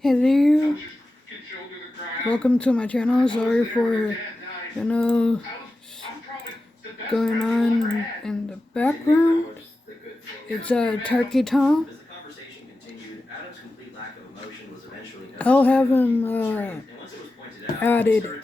Hello, welcome to my channel. Sorry for, going on in the background. It's Turkey Tom. I'll have him added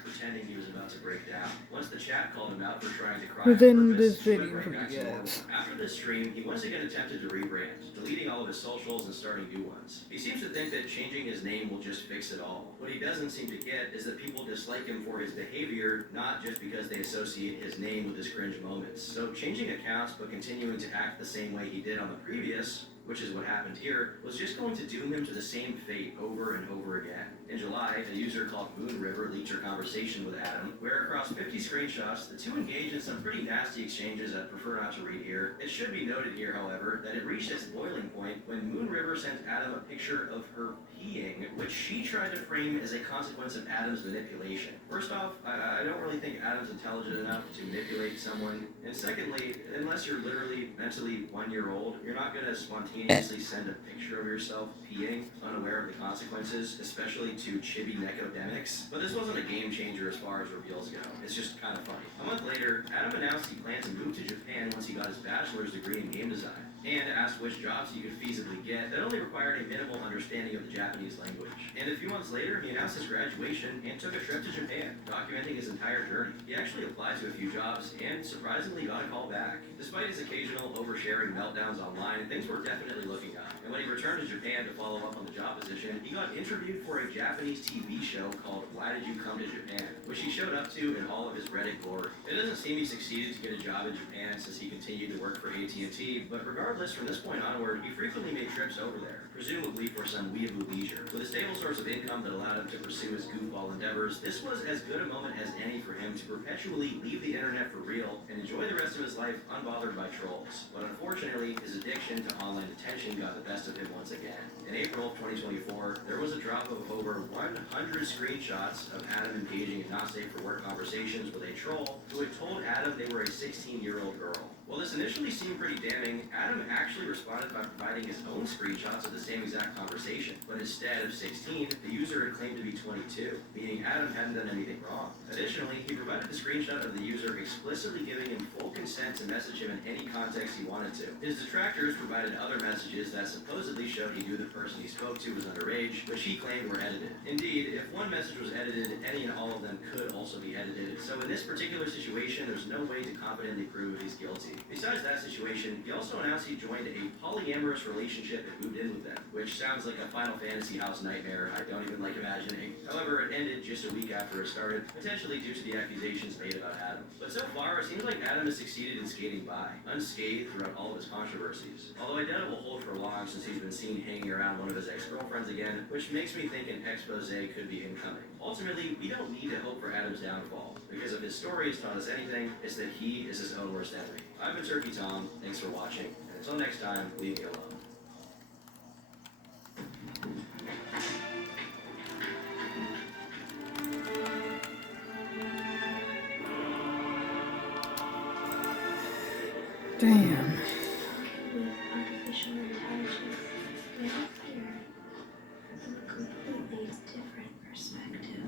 within this video for you guys. After this stream, he once again attempted to rebrand, deleting all of his socials and starting new ones. He seems to think that changing his name will just fix it all. What he doesn't seem to get is that people dislike him for his behavior, not just because they associate his name with his cringe moments. So changing accounts but continuing to act the same way he did on the previous, which is what happened here, was just going to doom him to the same fate over and over again. In July, a user called Moon River leaked her conversation with Adam, where across 50 screenshots, the two engaged in some pretty nasty exchanges I'd prefer not to read here. It should be noted here, however, that it reached its boiling point when Moon River sent Adam a picture of her peeing, which she tried to frame as a consequence of Adam's manipulation. First off, I don't really think Adam's intelligent enough to manipulate someone. And secondly, unless you're literally mentally 1 year old, you're not going to spontaneously send a picture of yourself peeing, unaware of the consequences, especially to chibi necodemics. But this wasn't a game changer as far as reveals go. It's just kind of funny. A month later, Adam announced he planned to move to Japan once he got his bachelor's degree in game design, and asked which jobs he could feasibly get that only required a minimal understanding of the Japanese language. And a few months later, he announced his graduation and took a trip to Japan, documenting his entire journey. He actually applied to a few jobs and surprisingly got a call back. Despite his occasional oversharing meltdowns online, things were definitely looking up. And when he returned to Japan to follow up on the job position, he got interviewed for a Japanese TV show called Why Did You Come to Japan?, which he showed up to in all of his Reddit glory. It doesn't seem he succeeded to get a job in Japan since he continued to work for AT&T, but regardless, from this point onward, he frequently made trips over there, presumably for some weeaboo leisure. With a stable source of income that allowed him to pursue his goofball endeavors, this was as good a moment as any for him to perpetually leave the internet for real and enjoy the rest of his life unbothered by trolls. But unfortunately, his addiction to online attention got the best of him once again. In April of 2024, there was a drop of over 100 screenshots of Adam engaging in not safe for work conversations with a troll who had told Adam they were a 16-year-old girl. While this initially seemed pretty damning, Adam actually responded by providing his own screenshots of the same exact conversation. But instead of 16, the user had claimed to be 22, meaning Adam hadn't done anything wrong. Additionally, he provided a screenshot of the user explicitly giving him full consent to message him in any context he wanted to. His detractors provided other messages that supposedly showed he knew the person he spoke to was underage, which he claimed were edited. Indeed, if one message was edited, any and all of them could also be edited. So in this particular situation, there's no way to confidently prove he's guilty. Besides that situation, he also announced he joined a polyamorous relationship and moved in with them, which sounds like a Final Fantasy house nightmare I don't even like imagining. However, it ended just a week after it started, potentially due to the accusations made about Adam. But so far, it seems like Adam has succeeded in skating by, unscathed throughout all of his controversies. Although I doubt it will hold for long since he's been seen hanging around one of his ex-girlfriends again, which makes me think an expose could be incoming. Ultimately, we don't need to hope for Adam's downfall, because if his story has taught us anything, it's that he is his own worst enemy. I've been Turkey Tom, thanks for watching, and until next time, leave me alone. Damn. With artificial intelligence, we are here from a completely different perspective.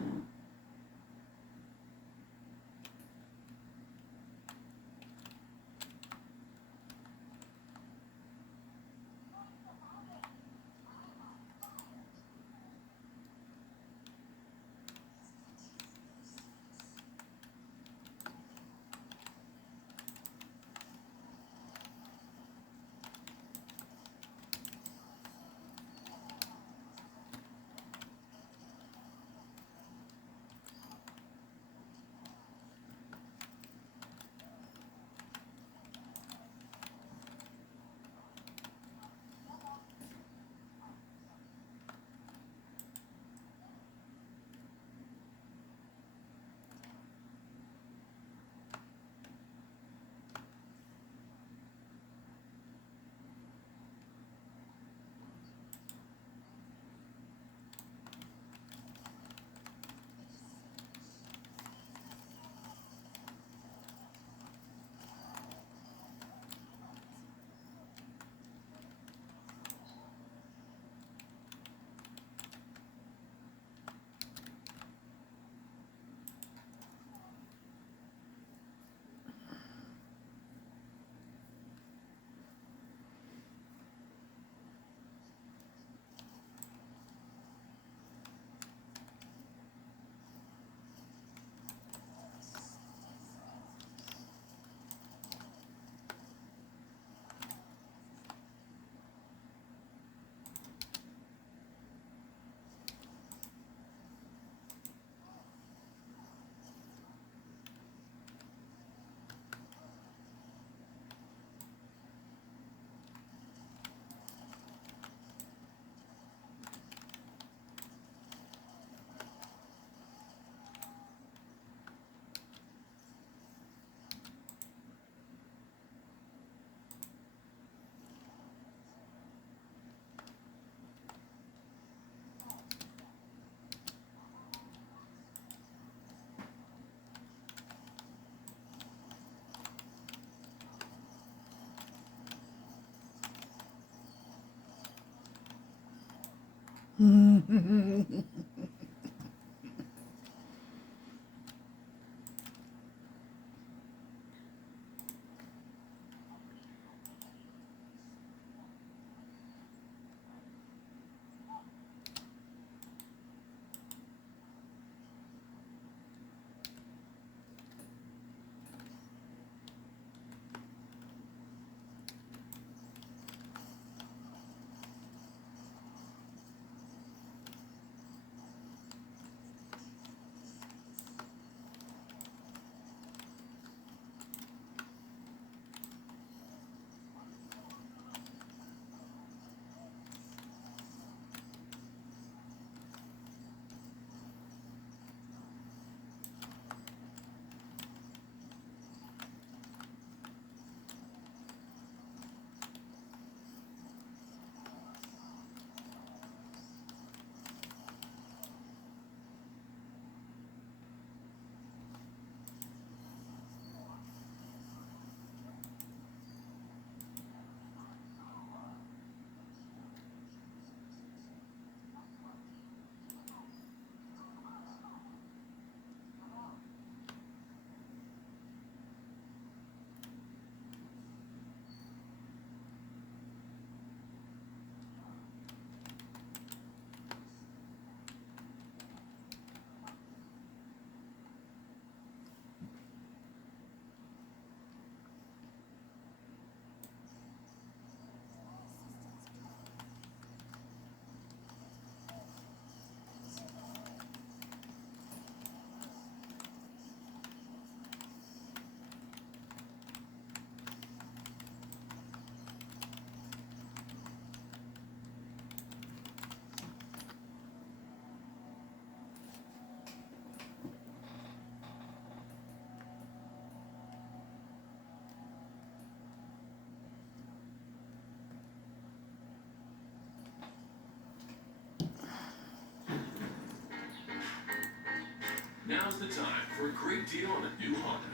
Now's the time for a great deal on a new Honda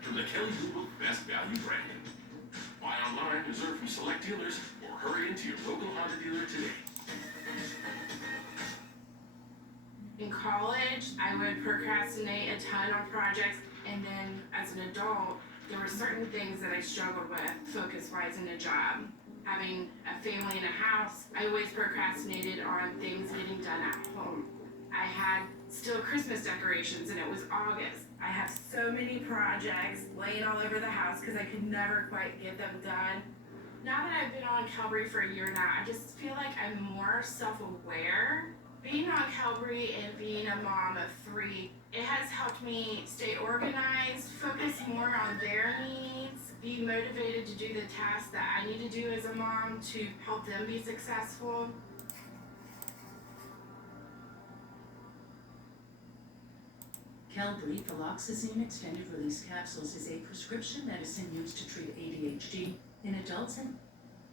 from the Kelly Blue Book Best Value brand. Buy online, reserve from select dealers, or hurry into your local Honda dealer today. In college, I would procrastinate a ton on projects, and then as an adult, there were certain things that I struggled with focus-wise in a job. Having a family and a house, I always procrastinated on things getting done at home. I had still Christmas decorations and it was August. I had so many projects laying all over the house because I could never quite get them done. Now that I've been on Calvary for a year now, I just feel like I'm more self-aware. Being on Calvary and being a mom of 3, it has helped me stay organized, focus more on their needs, be motivated to do the tasks that I need to do as a mom to help them be successful. Qelbree fluoxetine extended release capsules is a prescription medicine used to treat ADHD in adults and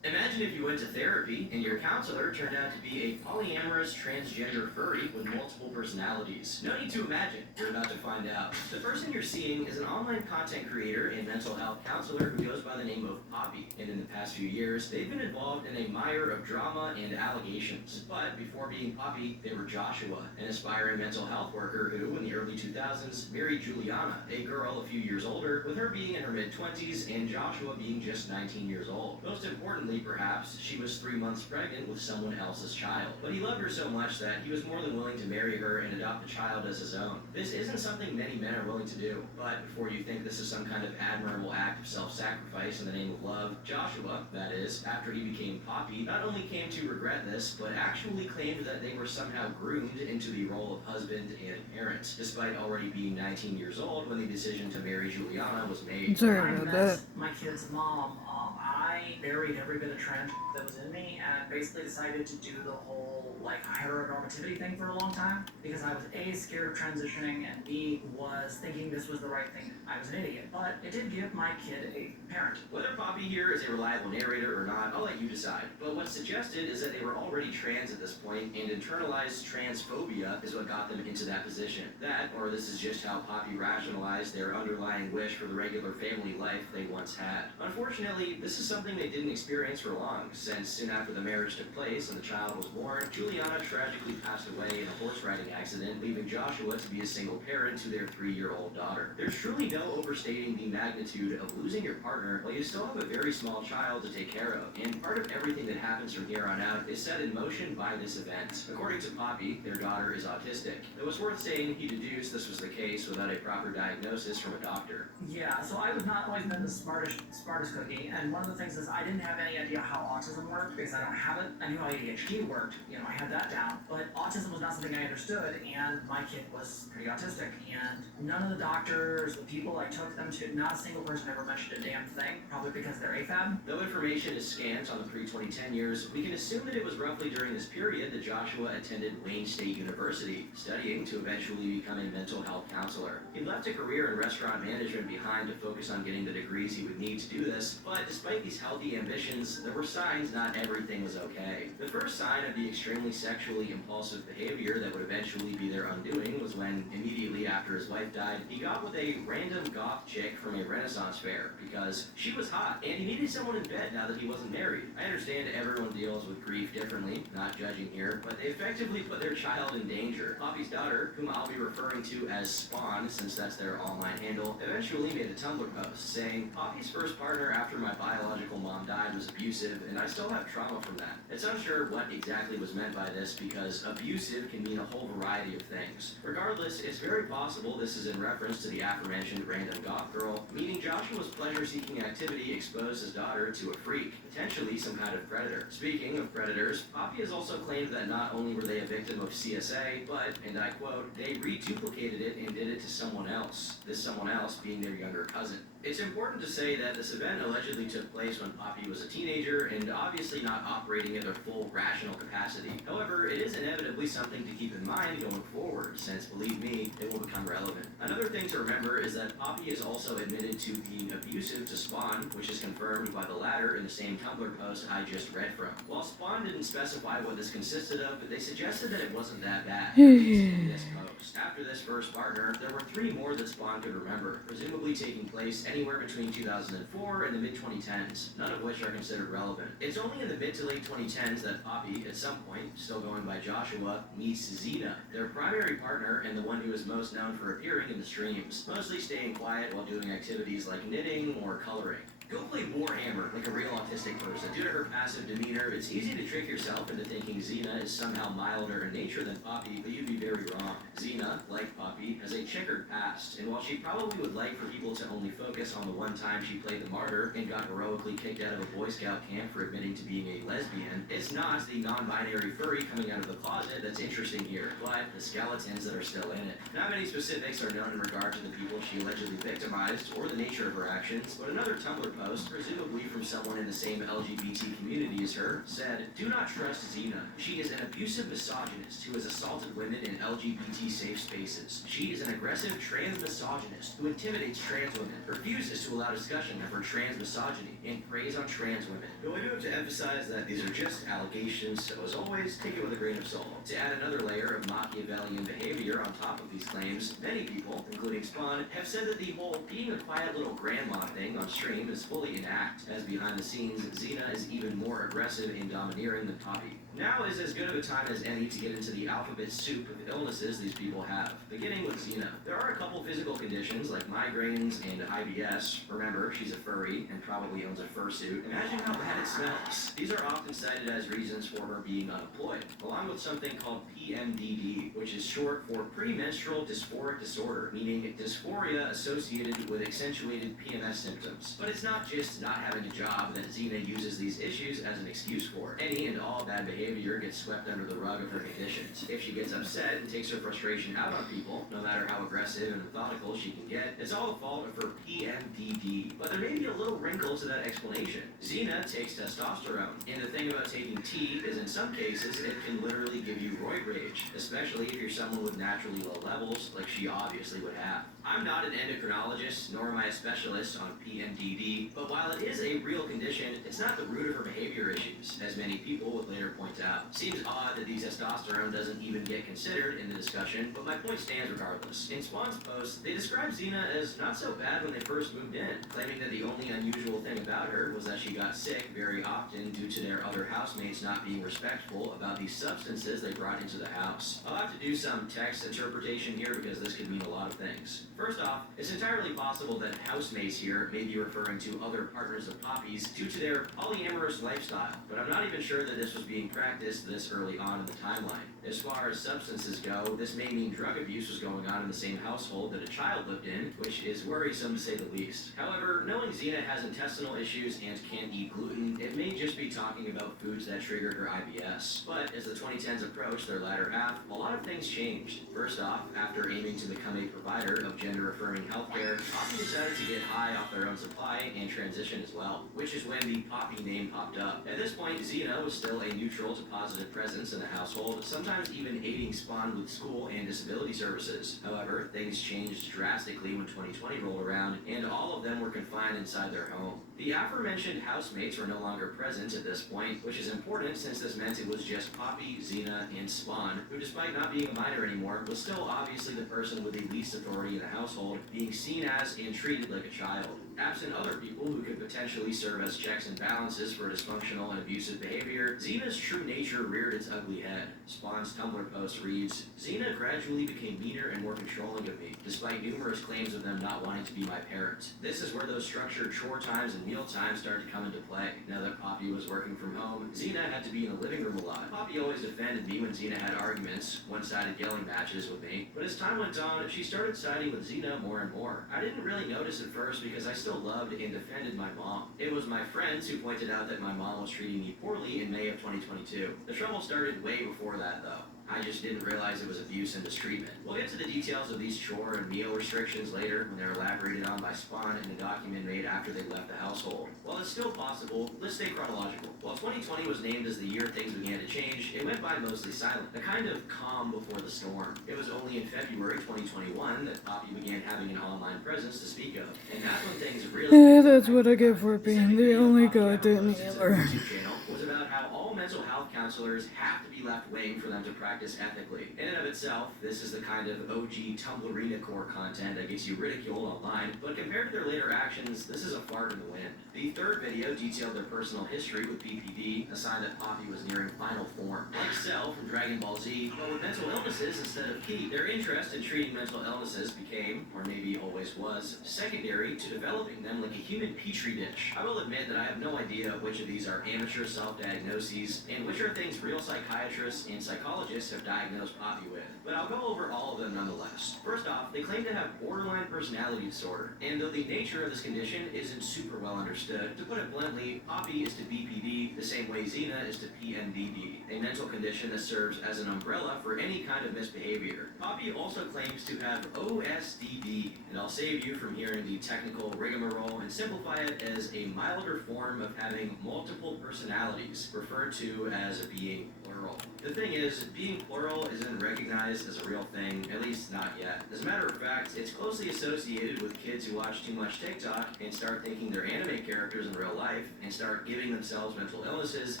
Imagine if you went to therapy and your counselor turned out to be a polyamorous transgender furry with multiple personalities. No need to imagine, you're about to find out. The person you're seeing is an online content creator and mental health counselor who goes by the name of Poppy. And in the past few years, they've been involved in a mire of drama and allegations. But before being Poppy, they were Joshua, an aspiring mental health worker who, in the early 2000s, married Juliana, a girl a few years older, with her being in her mid-20s and Joshua being just 19 years old. Most importantly, perhaps, she was 3 months pregnant with someone else's child. But he loved her so much that he was more than willing to marry her and adopt the child as his own. This isn't something many men are willing to do. But before you think this is some kind of admirable act of self-sacrifice in the name of love, Joshua, that is, after he became Poppy, not only came to regret this, but actually claimed that they were somehow groomed into the role of husband and parent, despite already being 19 years old when the decision to marry Juliana was made. Sorry about that. My kid's mom, I buried every bit of trans that was in me and basically decided to do the whole like heteronormativity thing for a long time because I was A, scared of transitioning, and B, was thinking this was the right thing. I was an idiot, but it did give my kid a parent. Whether Poppy here is a reliable narrator or not, I'll let you decide. But what's suggested is that they were already trans at this point, and internalized transphobia is what got them into that position. That, or this is just how Poppy rationalized their underlying wish for the regular family life they once had. Unfortunately, this is something they didn't experience for long, since soon after the marriage took place and the child was born, Juliana Juliana tragically passed away in a horse riding accident, leaving Joshua to be a single parent to their 3-year-old daughter. There's truly no overstating the magnitude of losing your partner while you still have a very small child to take care of, and part of everything that happens from here on out is set in motion by this event. According to Poppy, their daughter is autistic. It was worth saying he deduced this was the case without a proper diagnosis from a doctor. Yeah, so I've not always been the smartest cookie, and one of the things is I didn't have any idea how autism worked because I don't have it. I knew how ADHD worked, I had that down, but autism was not something I understood, and my kid was pretty autistic, and none of the doctors, the people I took them to, not a single person ever mentioned a damn thing, probably because they're AFAB. Though information is scant on the pre-2010 years, we can assume that it was roughly during this period that Joshua attended Wayne State University, studying to eventually become a mental health counselor. He left a career in restaurant management behind to focus on getting the degrees he would need to do this, but despite these healthy ambitions, there were signs not everything was okay. The first sign of the extremely sexually impulsive behavior that would eventually be their undoing was when, immediately after his wife died, he got with a random goth chick from a Renaissance fair because she was hot and he needed someone in bed now that he wasn't married. I understand everyone deals with grief differently, not judging here, but they effectively put their child in danger. Poppy's daughter, whom I'll be referring to as Spawn since that's their online handle, eventually made a Tumblr post saying, "Poppy's first partner after my biological mom died was abusive and I still have trauma from that." It's unsure what exactly was meant by this because abusive can mean a whole variety of things. Regardless, it's very possible this is in reference to the aforementioned random goth girl, meaning Joshua's pleasure-seeking activity exposed his daughter to a freak, potentially some kind of predator. Speaking of predators, Poppy has also claimed that not only were they a victim of CSA, but, and I quote, they reduplicated it and did it to someone else, this someone else being their younger cousin. It's important to say that this event allegedly took place when Poppy was a teenager and obviously not operating at their full rational capacity. However, it is inevitably something to keep in mind going forward, since, believe me, it will become relevant. Another thing to remember is that Poppy is also admitted to being abusive to Spawn, which is confirmed by the latter in the same Tumblr post I just read from. While Spawn didn't specify what this consisted of, they suggested that it wasn't that bad, at least in this post. After this first partner, there were 3 more that Spawn could remember, presumably taking place anywhere between 2004 and the mid-2010s, none of which are considered relevant. It's only in the mid to late 2010s that Poppy, at some point, still going by Joshua, meets Xena, their primary partner and the one who is most known for appearing in the streams, mostly staying quiet while doing activities like knitting or coloring. Go play Warhammer like a real autistic person. Due to her passive demeanor, it's easy to trick yourself into thinking Xena is somehow milder in nature than Poppy, but you'd be very wrong. Xena, like Poppy, has a checkered past, and while she probably would like for people to only focus on the one time she played the martyr and got heroically kicked out of a Boy Scout camp for admitting to being a lesbian, it's not the non-binary furry coming out of the closet that's interesting here, but the skeletons that are still in it. Not many specifics are known in regard to the people she allegedly victimized or the nature of her actions, but another Tumblr post, presumably from someone in the same LGBT community as her, said, "Do not trust Xena. She is an abusive misogynist who has assaulted women in LGBT safe spaces. She is an aggressive trans misogynist who intimidates trans women, refuses to allow discussion of her trans misogyny, and preys on trans women." Though I do have to emphasize that these are just allegations, so as always, take it with a grain of salt. To add another layer of Machiavellian behavior on top of these claims, many people, including Spawn, have said that the whole being a quiet little grandma thing on stream is fully inact, as behind the scenes, Xena is even more aggressive and domineering than Poppy. Now is as good of a time as any to get into the alphabet soup of illnesses these people have, beginning with Xena. There are a couple physical conditions like migraines and IBS. Remember, she's a furry and probably owns a fursuit. Imagine how bad it smells. These are often cited as reasons for her being unemployed, along with something called PMDD, which is short for premenstrual dysphoric disorder, meaning dysphoria associated with accentuated PMS symptoms. But it's not just not having a job that Xena uses these issues as an excuse for. Any and all bad behavior gets swept under the rug of her conditions. If she gets upset and takes her frustration out on people, no matter how aggressive and methodical she can get, it's all the fault of her PMDD. But there may be a little wrinkle to that explanation. Xena takes testosterone, and the thing about taking T is in some cases it can literally give you roid rage, especially if you're someone with naturally low levels like she obviously would have. I'm not an endocrinologist, nor am I a specialist on PMDD, but while it is a real condition, it's not the root of her behavior issues, as many people would later point points out. Seems odd that the testosterone doesn't even get considered in the discussion, but my point stands regardless. In Spawn's post, they describe Xena as not so bad when they first moved in, claiming that the only unusual thing about her was that she got sick very often due to their other housemates not being respectful about the substances they brought into the house. I'll have to do some text interpretation here because this could mean a lot of things. First off, it's entirely possible that housemates here may be referring to other partners of Poppy's due to their polyamorous lifestyle, but I'm not even sure that this was being practiced this early on in the timeline. As far as substances go, this may mean drug abuse was going on in the same household that a child lived in, which is worrisome to say the least. However, knowing Xena has intestinal issues and can't eat gluten, it may just be talking about foods that triggered her IBS. But as the 2010s approached their latter half, a lot of things changed. First off, after aiming to become a provider of gender-affirming healthcare, Poppy decided to get high off their own supply and transition as well, which is when the Poppy name popped up. At this point, Xena was still a neutral to positive presence in the household, sometimes even aiding Spawn with school and disability services. However, things changed drastically when 2020 rolled around, and all of them were confined inside their home. The aforementioned housemates were no longer present at this point, which is important since this meant it was just Poppy, Xena, and Spawn, who despite not being a minor anymore, was still obviously the person with the least authority in the household, being seen as and treated like a child. Absent other people who could potentially serve as checks and balances for dysfunctional and abusive behavior, Xena's true nature reared its ugly head. Spawn's Tumblr post reads, "Xena gradually became meaner and more controlling of me, despite numerous claims of them not wanting to be my parent. This is where those structured chore times and meal times started to come into play. Now that Poppy was working from home, Xena had to be in the living room a lot. Poppy always defended me when Xena had arguments, one-sided yelling matches with me, but as time went on, she started siding with Xena more and more. I didn't really notice at first because I still loved and defended my mom. It was my friends who pointed out that my mom was treating me poorly in May of 2022. The trouble started way before that though. I just didn't realize it was abuse and mistreatment. We'll get to the details of these chore and meal restrictions later when they're elaborated on by Spawn in the document made after they left the household. While it's still possible, let's stay chronological. While 2020 was named as the year things began to change, it went by mostly silent, a kind of calm before the storm. It was only in February 2021 that Poppy began having an online presence to speak of, and that's when things really... Yeah, that's what I get for being the only goddamn healer. Channel was about how all mental health counselors have to be left wing for them to practice ethically. In and of itself, this is the kind of OG Tumblrina core content that gets you ridiculed online, but compared to their later actions, this is a fart in the wind. The third video detailed their personal history with PPD, a sign that Poppy was nearing final form. Like Cell from Dragon Ball Z, but with mental illnesses instead of Ki, their interest in treating mental illnesses became, or maybe always was, secondary to developing them like a human petri dish. I will admit that I have no idea which of these are amateur self-diagnoses, and which are things real psychiatrists and psychologists have diagnosed Poppy with, but I'll go over all of them nonetheless. First off, they claim to have borderline personality disorder, and though the nature of this condition isn't super well understood, to put it bluntly, Poppy is to BPD the same way Xena is to PMDD, a mental condition that serves as an umbrella for any kind of misbehavior. Poppy also claims to have OSDD, and I'll save you from hearing the technical rigmarole and simplify it as a milder form of having multiple personalities, referred to as being plural. The thing is, being plural isn't recognized as a real thing, at least not yet. As a matter of fact, it's closely associated with kids who watch too much TikTok and start thinking they're anime characters in real life and start giving themselves mental illnesses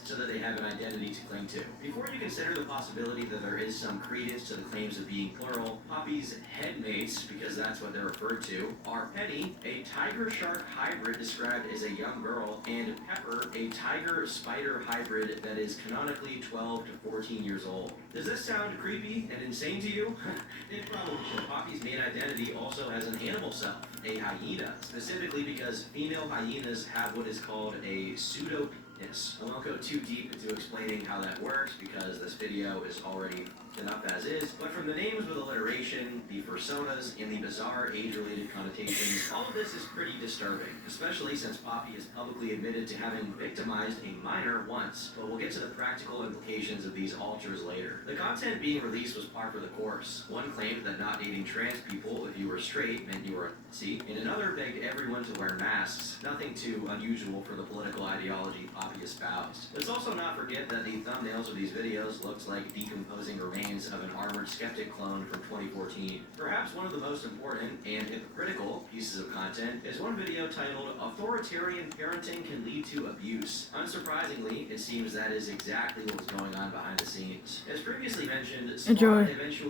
so that they have an identity to cling to. Before you consider the possibility that there is some credence to the claims of being plural, Poppy's headmates, because that's what they're referred to, are Penny, a tiger-shark hybrid described as a young girl, and Pepper, a tiger-spider hybrid that is canonically 12 to 14 years old. Does this sound creepy and insane to you? It probably should. Poppy's main identity also has an animal self, a hyena, specifically because female hyenas have what is called a pseudo-penis. I won't go too deep into explaining how that works because this video is already enough as is, but from the names with alliteration, the personas, and the bizarre age-related connotations, all of this is pretty disturbing, especially since Poppy has publicly admitted to having victimized a minor once, but we'll get to the practical implications of these alters later. The content being released was par for the course. One claimed that not dating trans people if you were straight meant you were a Nazi, and another begged everyone to wear masks, nothing too unusual for the political ideology Poppy espoused. Let's also not forget that the thumbnails of these videos looked like decomposing remains signs of an Armored Skeptic clone from 2014. Perhaps one of the most important and hypocritical pieces of content is one video titled "Authoritarian Parenting Can Lead to Abuse." Unsurprisingly, it seems that is exactly what was going on behind the scenes. As previously mentioned, Spawn Enjoy. eventually